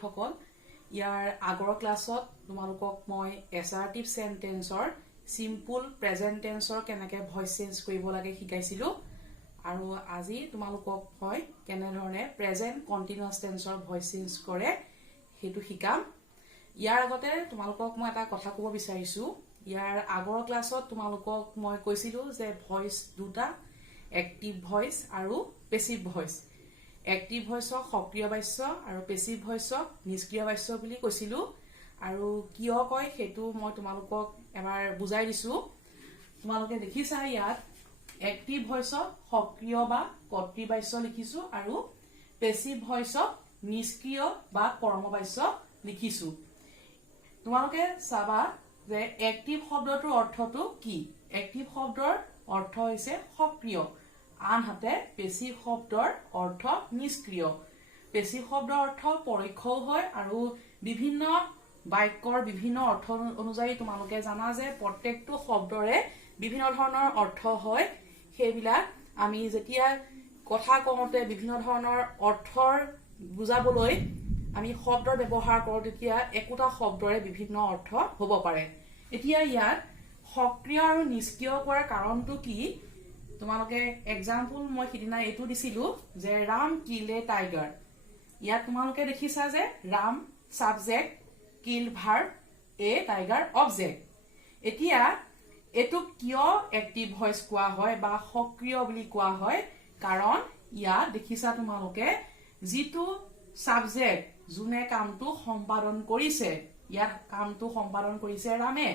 সকল ইয়াৰ আগৰ ক্লাছত তোমালোকক মই এছাৰ্টিভ সেন্টেন্সৰ সিম্পল প্ৰেজেন্ট টেন্সৰ কেনেকৈ ভয়েস চেঞ্জ কৰিব লাগে শিকাইছিলো আৰু আজি তোমালোকক মই কেনে ধৰণে প্ৰেজেন্ট কন্টিনিউয়াস টেন্সৰ ভয়েস চেঞ্জ কৰে হেতু শিকাম ইয়াৰ আগতে তোমালোকক মই এটা কথা ক'ব বিচাৰিছো ইয়াৰ আগৰ ক্লাছত তোমালোকক মই কৈছিলো যে ভয়েস দুটা এক্টিভ ভয়েস আৰু পেসিভ ভয়েস এক্টিভ ভয়েসক সক্ৰিয় বাক্য আৰু পেসিভ ভয়েসক নিষ্ক্ৰিয় বাক্য বুলি কৈছিলো আৰু কিয় কয় হেতু মই তোমালোকক এবাৰ বুজাই দিছো তোমালোকে দেখিছা ইয়াত এক্টিভ ভয়েসক সক্ৰিয় বা কৰ্তৃ বাক্য লিখিছো আৰু পেসিভ ভয়েসক নিষ্ক্ৰিয় বা কৰ্ম বাক্য লিখিছো তোমালোকে চাবা যে এক্টিভ শব্দটোৰ অৰ্থটো কি এক্টিভ শব্দৰ অৰ্থ হৈছে সক্ৰিয় আনহাতে পেসিভ শব্দৰ অৰ্থ নিষ্ক্ৰিয় পেসিভ শব্দৰ অৰ্থ পৰোক্ষও হয় আৰু বিভিন্ন বাক্যৰ বিভিন্ন অৰ্থ অনুযায়ী তোমালোকে জানা যে প্ৰত্যেকটো শব্দৰে বিভিন্ন ধৰণৰ অৰ্থ হয় সেইবিলাক আমি যেতিয়া কথা কওঁতে বিভিন্ন ধৰণৰ অৰ্থৰ বুজাবলৈ আমি শব্দৰ ব্যৱহাৰ কৰোঁ তেতিয়া একোটা শব্দৰে বিভিন্ন অৰ্থ হ'ব পাৰে এতিয়া ইয়াত সক্ৰিয় আৰু নিষ্ক্ৰিয় কৰাৰ কাৰণটো কি তোমালোকে এক্সাম্পল মই সিদিনা এটো দিছিলো যে ৰাম কিলে টাইগাৰ ইয়াত তোমালোকে দেখিছা যে ৰাম সাবজেক্ট কিল ভাৰ্ব এ টাইগাৰ অবজেক্ট এতিয়া এটো কিয় এক্টিভ ভয়েস কোৱা হয় বা সক্ৰিয় বুলি কোৱা হয় কাৰণ ইয়াত দেখিছা তোমালোকে যিটো সাবজেক্ট জুনে কামটো সম্পাদন কৰিছে ইয়াত কামটো সম্পাদন কৰিছে ৰামে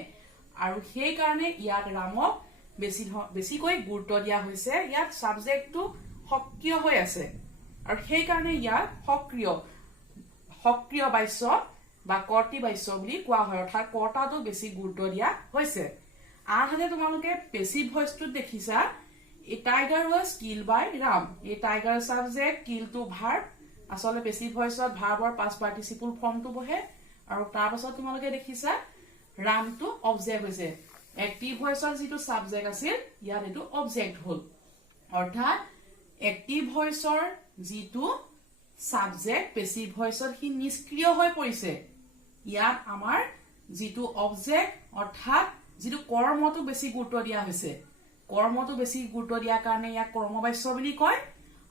আৰু সেই কাৰণে ইয়াত ৰামক বেছিকৈ গুৰুত্ব দিয়া হৈছে ইয়াত সাবজেক্টটো সক্ৰিয় হৈ আছে আৰু সেই কাৰণে ইয়াত সক্ৰিয় বাক্য বা কৰ্তৃ বাক্য বুলি কোৱা হয় অৰ্থাৎ কৰ্তাটো বেছি গুৰুত্ব দিয়া হৈছে আনহাতে তোমালোকে পেসিভ ভয়েসটোত দেখিছা a tiger was kill by Ram a tiger subject kill to verb আসলে পেসিভ ভয়েসত ভাৰ্বৰ পাষ্ট পাৰ্টিসিপল ফৰ্মটো বহে আৰু তাৰ পাছত তোমালোকে দেখিছা ৰামটো অবজেক্ট হৈছে এক্টিভ ভয়েসৰ যিটো সাবজেক্ট আছিল ইয়াত এটো অবজেক্ট হল অৰ্থাৎ এক্টিভ ভয়েসৰ যিটো সাবজেক্ট পেসিভ ভয়েসত হি নিষ্ক্ৰিয় হৈ পৰিছে ইয়াত আমাৰ যিটো অবজেক্ট অৰ্থাৎ যিটো কৰ্মটো বেছি গুৰুত্ব দিয়া হৈছে কৰ্মটো বেছি গুৰুত্ব দিয়াৰ কাৰণে ইয়াক কৰ্মবাক্য বুলি কয়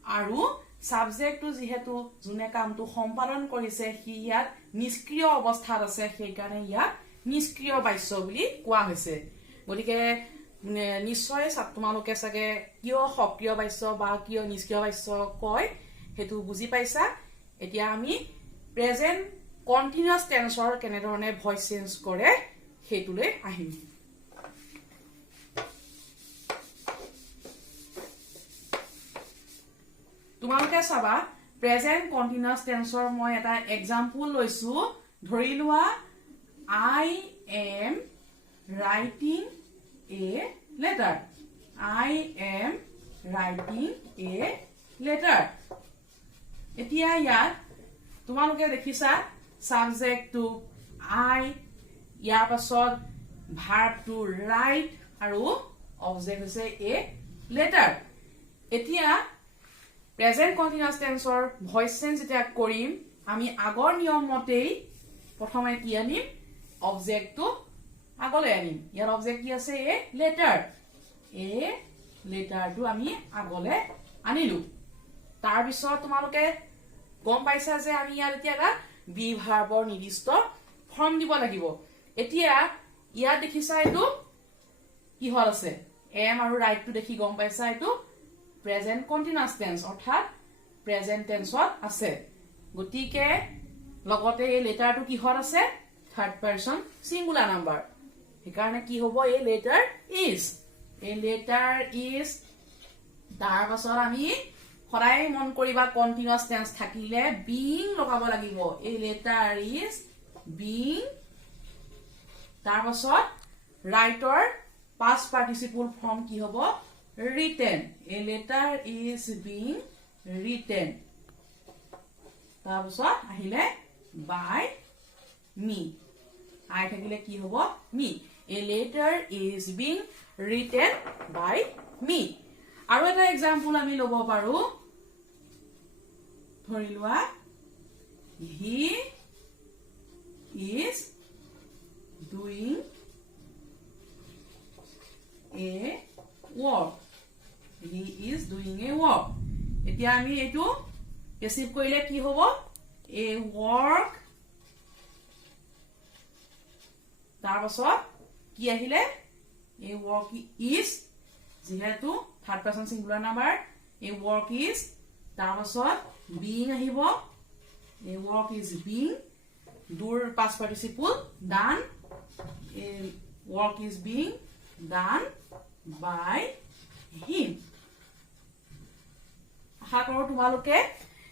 আৰু সাবজেক্টটো যেহেতু জুনে কামটো সম্পাদন কৰিছে হি ইয়াত নিষ্ক্ৰিয় অৱস্থাত আছে সেই কাৰণে ইয়াক নিষ্ক্ৰিয় বাক্য বুলি কোৱা হৈছে গতিকে নিশ্চয় তোমালোকে চাগে কিয় সক্ৰিয় বাক্য বা কিয় নিষ্ক্ৰিয় বাক্য কয় হেতু বুজি পাইছা এতিয়া আমি প্ৰেজেন্ট কন্টিনিউয়াস টেন্সৰ কেনে ধৰণে ভয়েস চেঞ্জ কৰে হেতুলৈ আহিম তোমালোকে চাবা প্ৰেজেন্ট কন্টিনিউয়াস টেন্সৰ মই এটা এক্সাম্পল লৈছো ধৰি লোৱা I am writing a letter. I am writing a letter. এতিয়া ইয়াত তোমালোকে দেখিছা সাবজেক্ট টু I ইয়াৰ পাছত ভাৰ্ব টু write আৰু অবজেক্ট হৈছে a letter. এতিয়া প্ৰেজেন্ট কন্টিনিউয়াস টেন্সৰ ভয়েস চেঞ্জ যেতিয়া কৰিম আমি আগৰ নিয়ম মতেই প্ৰথমে কি আনিম অবজেক্টটো আগলৈ আনিম ইয়াৰ অবজেক্ট কি আছে এ লেটাৰটো আমি আগলৈ আনিলো তাৰ পিছত তোমালোকে গম পাইছা যে আমি ইয়াত এতিয়া এটা বি ভাৰ্বৰ নিৰ্দিষ্ট ফৰ্ম দিব লাগিব এতিয়া ইয়াত দেখিছা এটো কি হল আছে এম আৰু ৰাইটটো দেখি গম পাইছা এটো প্ৰেজেন্ট কন্টিনিউয়াস টেন্স অৰ্থাৎ প্ৰেজেন্ট টেন্সত আছে গতিকে লগতে এই লেটাৰটো কি হল আছে থাৰ্ড পাৰসন সিঙ্গুলাৰ নাম্বাৰ সেইকাৰণে কি হ'ব এই লেটাৰ ইজ তাৰ পাছত আমি সদায় মন কৰিবা কন্টিনিউয়াস টেন্স থাকিলে বিং লগাব লাগিব এই লেটাৰ ইজ বিং তাৰ পাছত ৰাইটৰ পাষ্ট পাৰ্টিসিপল ফৰ্ম কি হ'ব written a letter is being written তাৰ পাছত আহিলে by me I থাকিলে কি হ'ব me a letter is being written by me আৰু এটা এক্সাম্পল আমি ল'ব পাৰো ধৰি লোৱা he পেসিভ কৰিলে কি হ'ব এ work তাৰ পাছত কি আহিলে এ work is যেহেতু third person singular number A work is তাৰ পাছত being আহিব এ work is being doৰ past participle done a work is being done by him আশা কৰো তোমালোকে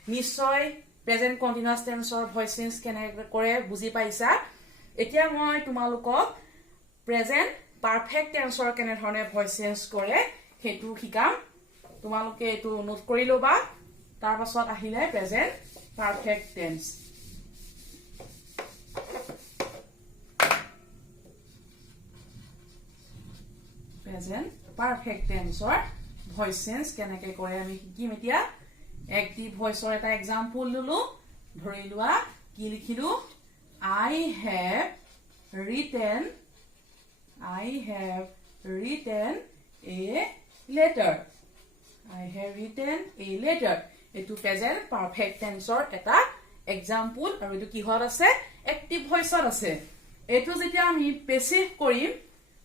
নিশ্চয় প্ৰেজেন্ট কন্টিনিউয়াস টেন্সৰ ভয়েস চেঞ্জ কেনেকৈ কৰে বুজি পাইছা এতিয়া মই তোমালোকক প্ৰেজেন্ট পাৰফেক্ট টেন্সৰ কেনে ধৰণে ভয়েস চেঞ্জ কৰে হেতু শিকাম তোমালোকে এটো নোট কৰি লবা তাৰ পাছত আহিলে present perfect tense present perfect টেন্সৰ ভয়েস চেঞ্জ কেনেকৈ কৰে আমি শিকিম এতিয়া একটিভ ভয়েসৰ এটা এক্সাম্পল ললো ধৰি লোৱা কি লিখিলো I have written a letter I have written a letter এটো প্ৰেজেন্ট পাৰফেক্ট টেন্সৰ এটা এক্সাম্পল আৰু এটো কিহত আছে একটিভ ভয়েসত আছে এটো যেতিয়া আমি পেসিভ কৰিম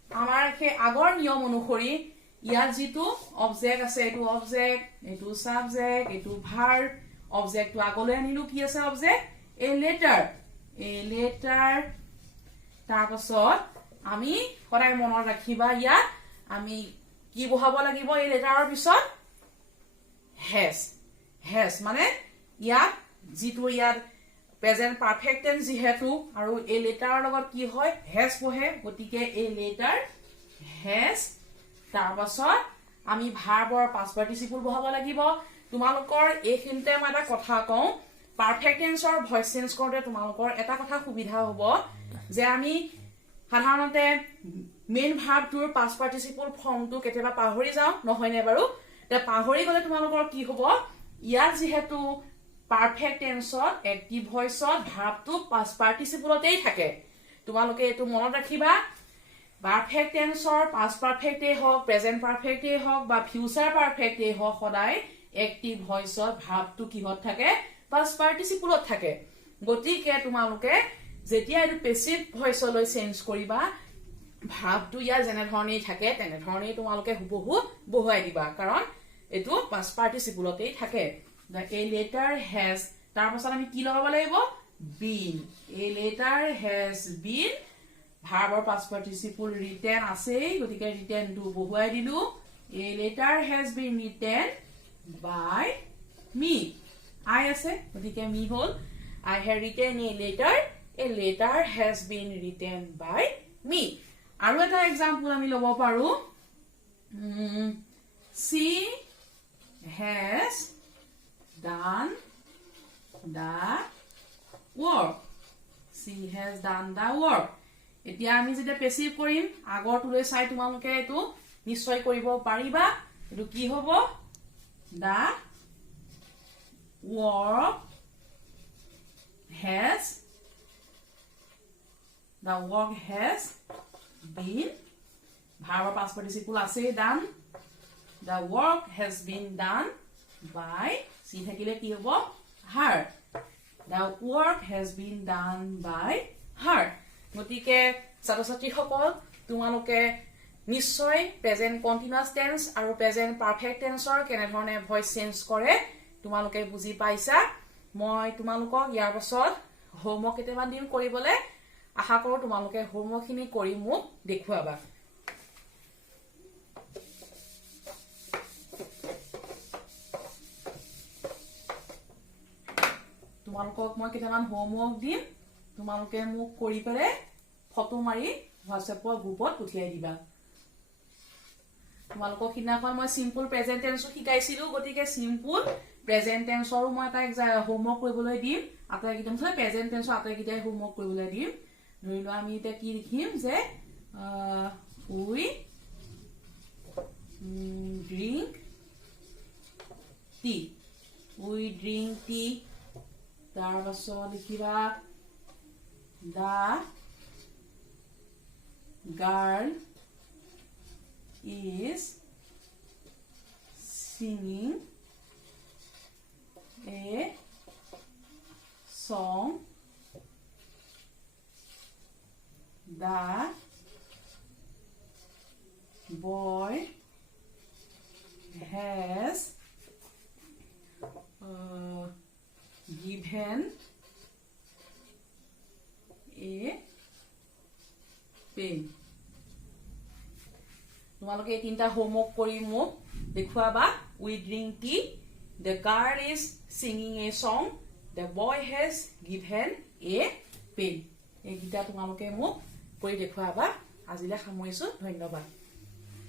আমাৰ হে আগৰ নিয়ম অনুসৰি ইয়াত যেটো অবজেক্ট আছে এটো অবজেক্ট এটো সাবজেক্ট এটো ভাৰ্ব অবজেক্ট তো আগলৈ আনিলো কি আছে অবজেক্ট এ লেটাৰ তাৰ পাছত আমি সদায় মনত ৰাখিবা ইয়াত আমি কি বহাব লাগিব এই লেটাৰৰ পিছত has মানে ইয়াত যেটো ইয়াত প্ৰেজেন্ট পাৰফেক্ট টেন্স যেহেতু আৰু এই লেটাৰৰ লগত কি হয় has বহে গতিকে এই লেটাৰ has তাৰ পাছত আমি ভাৰ্বৰ পাস্ট পাৰ্টিসিপল বহাব লাগিব তোমালোকৰ এইখিনতে মই এটা কথা কওঁ পাৰফেক্ট টেন্সৰ ভয়েস চেঞ্জ কৰোতে তোমালোকৰ এটা কথা সুবিধা হ'ব যে আমি সাধাৰণতে মেইন ভাৰ্বটোৰ পাস্ট পাৰ্টিসিপল ফৰ্মটো কেতিয়াবা পাহৰি যাও নহয় নে বাৰু তে পাহৰি গলে তোমালোকৰ কি হ'ব ইয়াত যেহেতু পাৰফেক্ট টেন্সত একটিভ ভয়েসত ভাৰ্বটো পাস্ট পাৰ্টিসিপলতেই থাকে তোমালোকে এটো মনত ৰাখিবা পাৰফেক্ট টেন্সৰ পাস্ট পাৰফেক্টে হওক প্ৰেজেন্ট পাৰফেক্টে হওক বা ফিউচাৰ পাৰফেক্টে হওক সদায় একটিভ ভয়েসত ভাৰ্বটো কিহত থাকে পাস্ট পাৰ্টিসিপলত থাকে গতিকে তোমালোকে যেতিয়া এটো পেসিভ ভয়েসলৈ চেঞ্জ কৰিবা ভাৰ্বটো ইয়াৰ যেনে ধৰণেই থাকে তেনে ধৰণেই তোমালোকে হুবহু বহুৱাই দিবা কাৰণ এটো পাস্ট পাৰ্টিসিপলতেই থাকে a letter has তাৰ পাছত আমি কি লগাব লাগিব been a letter has been ভাৰ্বৰ পাস্ট পাৰ্টিসিপল written আছে গতিকে written টো বহুৱাই দিলো a letter has been written by me I আছে গতিকে me hall I have written a letter has been written by me আৰু এটা এক্সাম্পল আমি লব পাৰো she has done the work she has done the work এতিয়া আমি যেটা পেসিভ কৰিম আগৰটোলৈ চাই তোমালোকে এটো নিশ্চয় কৰিব পাৰিবা এটো কি হ'ব the work has been ভাৰ্বৰ পাস্ট পার্টিসিপল আছে done the work has been done by সি থাকিলে কি হ'ব her the work has been done by her গতিকে ছাত্ৰ-ছাত্ৰী সকল তোমালোকে নিশ্চয় প্ৰেজেন্ট কন্টিনিউয়াস টেন্স আৰু প্ৰেজেন্ট পাৰফেক্ট টেন্সৰ কেনে ধৰণে ভয়েস চেঞ্জ কৰে তোমালোকে বুজি পাইছা মই তোমালোকক ইয়াৰ পাছত হোমৱৰ্ক কেইটামান দিম কৰিবলৈ আশা কৰো তোমালোকে হোমৱৰ্কখিনি কৰি মোক দেখুৱাবা তোমালোকক মই কেইটামান হোমৱৰ্ক দিম তোমালোকে মোক কৰি পেলে ফটো মাৰি হোৱাটছএপৰ গ্ৰুপত পঠিয়াই দিবা তোমালোকক হিনাখন মই সিম্পল প্ৰেজেন্ট টেন্স শিকাইছিলো গতিকে সিম্পল প্ৰেজেন্ট টেন্সৰো মই এটা হোমৱৰ্ক কৰিবলৈ দিম আটাই কিটা মানে প্ৰেজেন্ট টেন্সৰ আটাই কিটাই হোমৱৰ্ক কৰিবলৈ দিম ধৰি লোৱা আমি এটা কি লিখিম যে we drink tea তাৰ পাছত লিখিবা the girl is singing a song the boy has given a pain. তোমালোকে এই তিনটা হোমৱৰ্ক কৰি মোক দেখুৱাবা. We drink tea. The girl is singing a song. The boy has given a pen. এই গীতা তোমালোকে মোক কৰি দেখুৱাবা. আজিলৈ সামৰিছো. ধন্যবাদ.